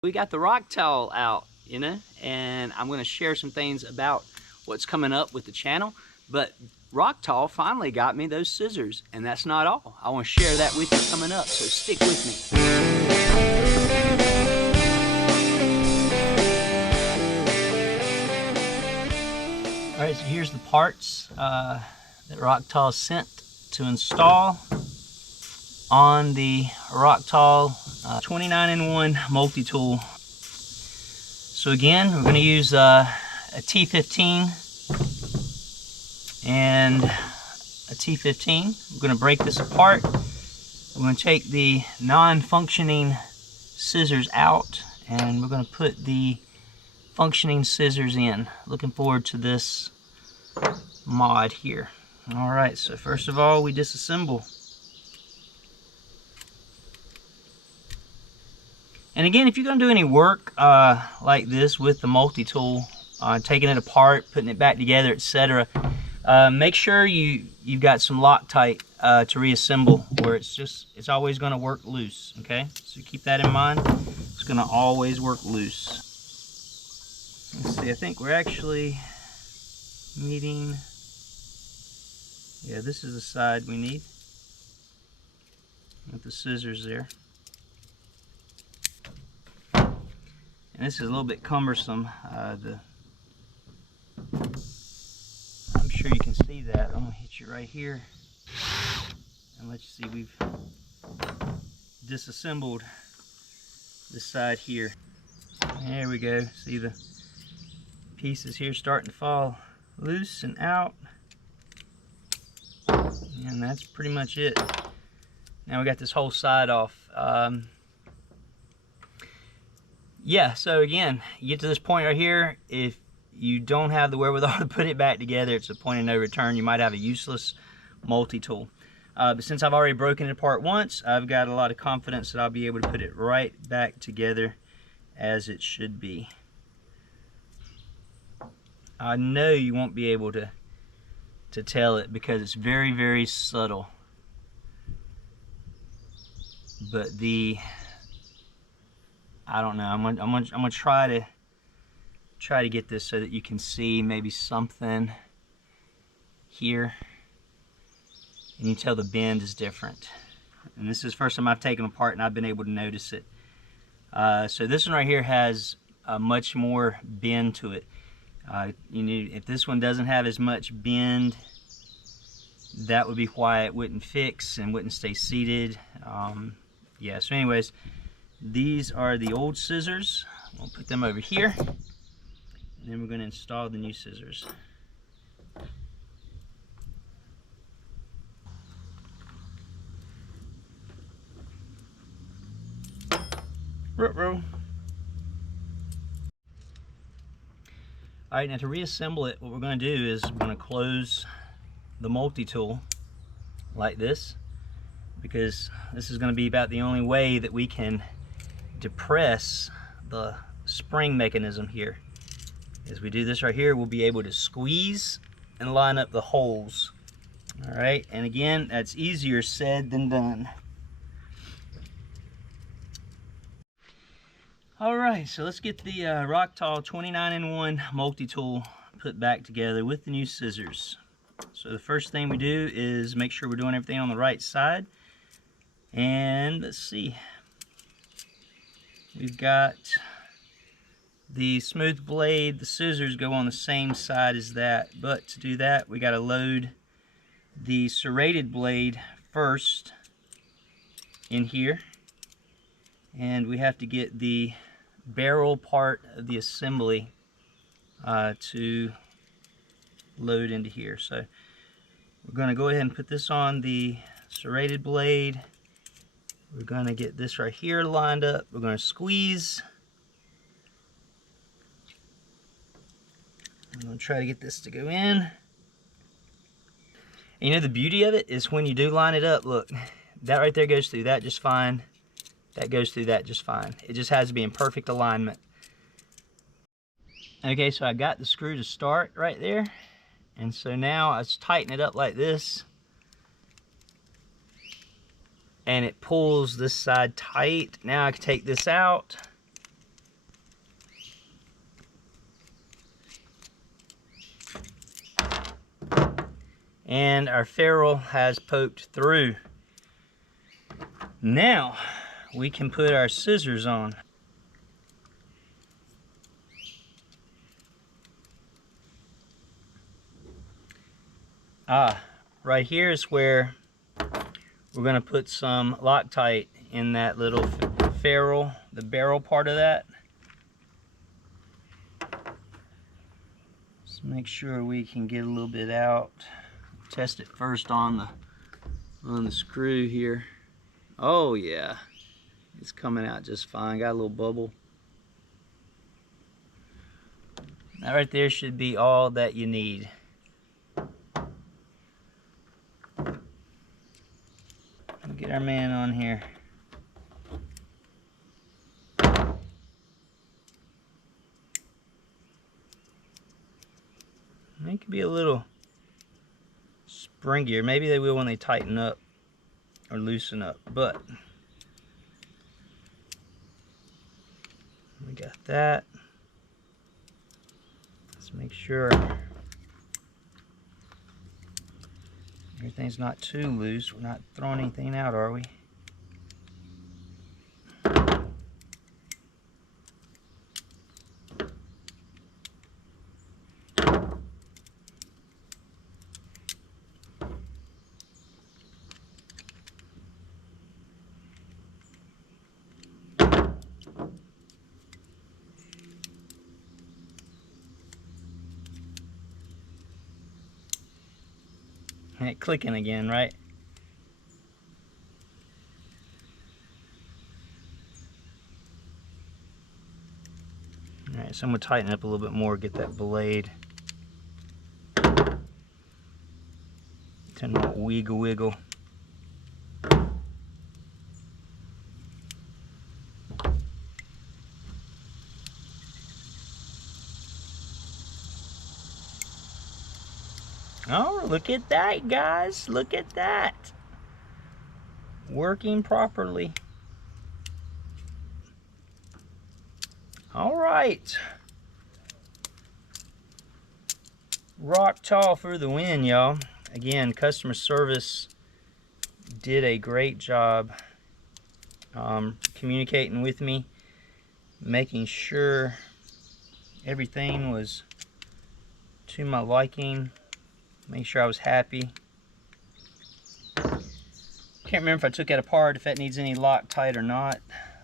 We got the Rocktol out, you know, and I'm going to share some things about what's coming up with the channel. But Rocktol finally got me those scissors, and that's not all. I want to share that with you coming up, so stick with me. All right, so here's the parts that Rocktol sent to install on the Rocktol 29-in-1 multi-tool. So again, we're going to use a T15 and a T15. We're going to break this apart. We're going to take the non-functioning scissors out, and we're going to put the functioning scissors in. Looking forward to this mod here. All right, so first of all, we disassemble. And again, if you're going to do any work like this with the multi-tool, taking it apart, putting it back together, etc., make sure you've got some Loctite to reassemble, where it's always going to work loose. Okay, so keep that in mind. It's going to always work loose. Let's see. I think we're actually meeting. Yeah, this is the side we need with the scissors there. And this is a little bit cumbersome. I'm sure you can see that. I'm going to hit you right here. And let's see, we've disassembled this side here. There we go. See the pieces here starting to fall loose and out. And that's pretty much it. Now we got this whole side off. Yeah, so again, you get to this point right here, if you don't have the wherewithal to put it back together, it's a point of no return. You might have a useless multi-tool. But since I've already broken it apart once, I've got a lot of confidence that I'll be able to put it right back together as it should be. I know you won't be able to tell it because it's very, very subtle. But I don't know. I'm gonna try to get this so that you can see maybe something here, and you can tell the bend is different. And this is the first time I've taken them apart and I've been able to notice it. So this one right here has much more bend to it. If this one doesn't have as much bend, that would be why it wouldn't fix and wouldn't stay seated. Yeah. So anyways. These are the old scissors. We'll put them over here, and then we're going to install the new scissors. Ruh-roh. Alright, now to reassemble it, what we're going to do is we're going to close the multi-tool like this, because this is going to be about the only way that we can depress the spring mechanism here. As we do this right here, we'll be able to squeeze and line up the holes. All right, and again, that's easier said than done. All right, so let's get the Rocktol 29-in-1 multi-tool put back together with the new scissors. So the first thing we do is make sure we're doing everything on the right side. And let's see. We've got the smooth blade, the scissors go on the same side as that, but to do that we got to load the serrated blade first in here, and we have to get the barrel part of the assembly to load into here. So we're going to go ahead and put this on the serrated blade. We're going to get this right here lined up. We're going to squeeze. I'm going to try to get this to go in. And you know, the beauty of it is when you do line it up, look, that right there goes through that just fine. That goes through that just fine. It just has to be in perfect alignment. Okay, so I got the screw to start right there. And so now I just tighten it up like this. And it pulls this side tight. Now I can take this out And our ferrule has poked through. Now we can put our scissors on. Right here is where we're going to put some Rocktol in that little ferrule, the barrel part of that. Let's make sure we can get a little bit out. Test it first on the screw here. Oh yeah, it's coming out just fine. Got a little bubble. That right there should be all that you need. Get our man on here. It could be a little springier. Maybe they will when they tighten up or loosen up, but we got that. Let's make sure everything's not too loose. We're not throwing anything out, are we? And it clicking again, right? Alright, so I'm going to tighten up a little bit more, get that blade to not wiggle. Oh, look at that, guys. Look at that. Working properly. All right. Rocktol for the win, y'all. Again, customer service did a great job communicating with me, making sure everything was to my liking. Make sure I was happy. Can't remember if I took it apart, if that needs any Rocktol or not,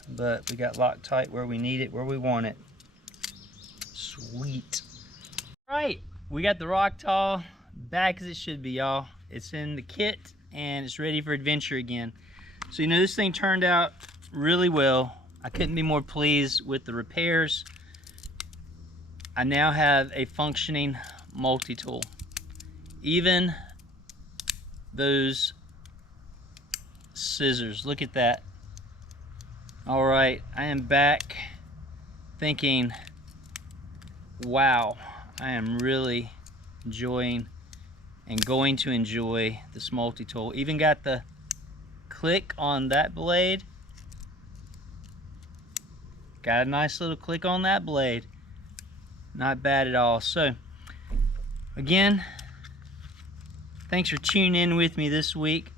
but we got Rocktol where we need it, where we want it. Sweet. All right, we got the Rocktol back as it should be, y'all. It's in the kit and it's ready for adventure again. So you know, this thing turned out really well. I couldn't be more pleased with the repairs. I now have a functioning multi-tool. Even those scissors, look at that. All right, I am back thinking, wow, I am really enjoying and going to enjoy this multi-tool. Even got the click on that blade. Got a nice little click on that blade. Not bad at all. So, again, thanks for tuning in with me this week.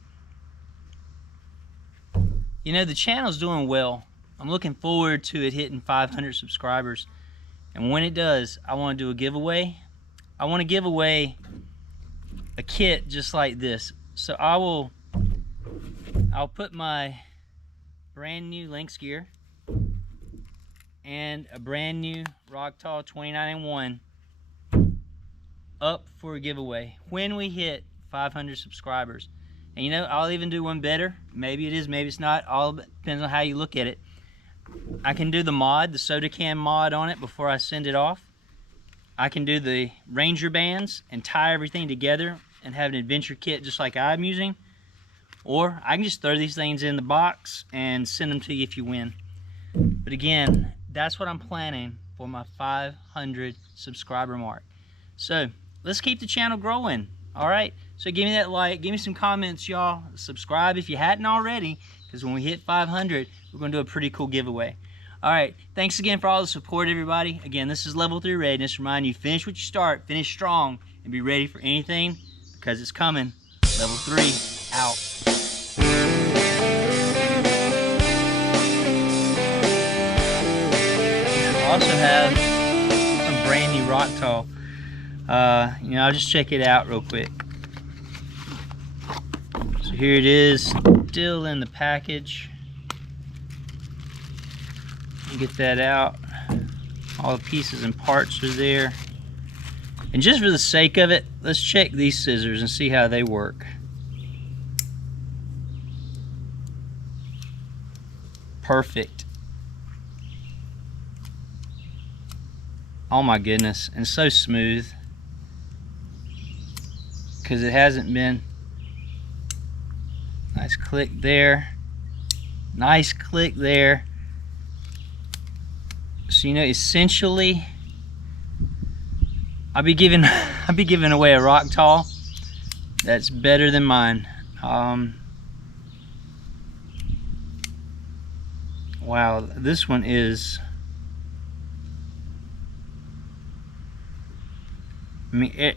You know, the channel's doing well. I'm looking forward to it hitting 500 subscribers. And when it does, I want to do a giveaway. I want to give away a kit just like this. So I'll put my brand new Lynx gear and a brand new Rocktol 29-in-1 up for a giveaway when we hit 500 subscribers. And you know, I'll even do one better. Maybe it is, maybe it's not. All depends on how you look at it. I can do the mod, the soda can mod on it before I send it off. I can do the Ranger bands and tie everything together and have an adventure kit just like I'm using. Or I can just throw these things in the box and send them to you if you win. But again, that's what I'm planning for my 500 subscriber mark. So let's keep the channel growing. All right, so give me that like, give me some comments, y'all. Subscribe if you hadn't already, because when we hit 500, we're going to do a pretty cool giveaway. All right, thanks again for all the support, everybody. Again, this is Level 3 Readiness. Remind you, finish what you start, finish strong, and be ready for anything the because it's coming. Level 3 out. I also have a brand new Rocktol. I'll just check it out real quick. So here it is, still in the package. Get that out. All the pieces and parts are there. And just for the sake of it, let's check these scissors and see how they work. Perfect. Oh my goodness, and so smooth. Because it hasn't been. Nice click there. Nice click there. So essentially, I'll be giving away a Rocktol that's better than mine. Wow, this one is. I mean,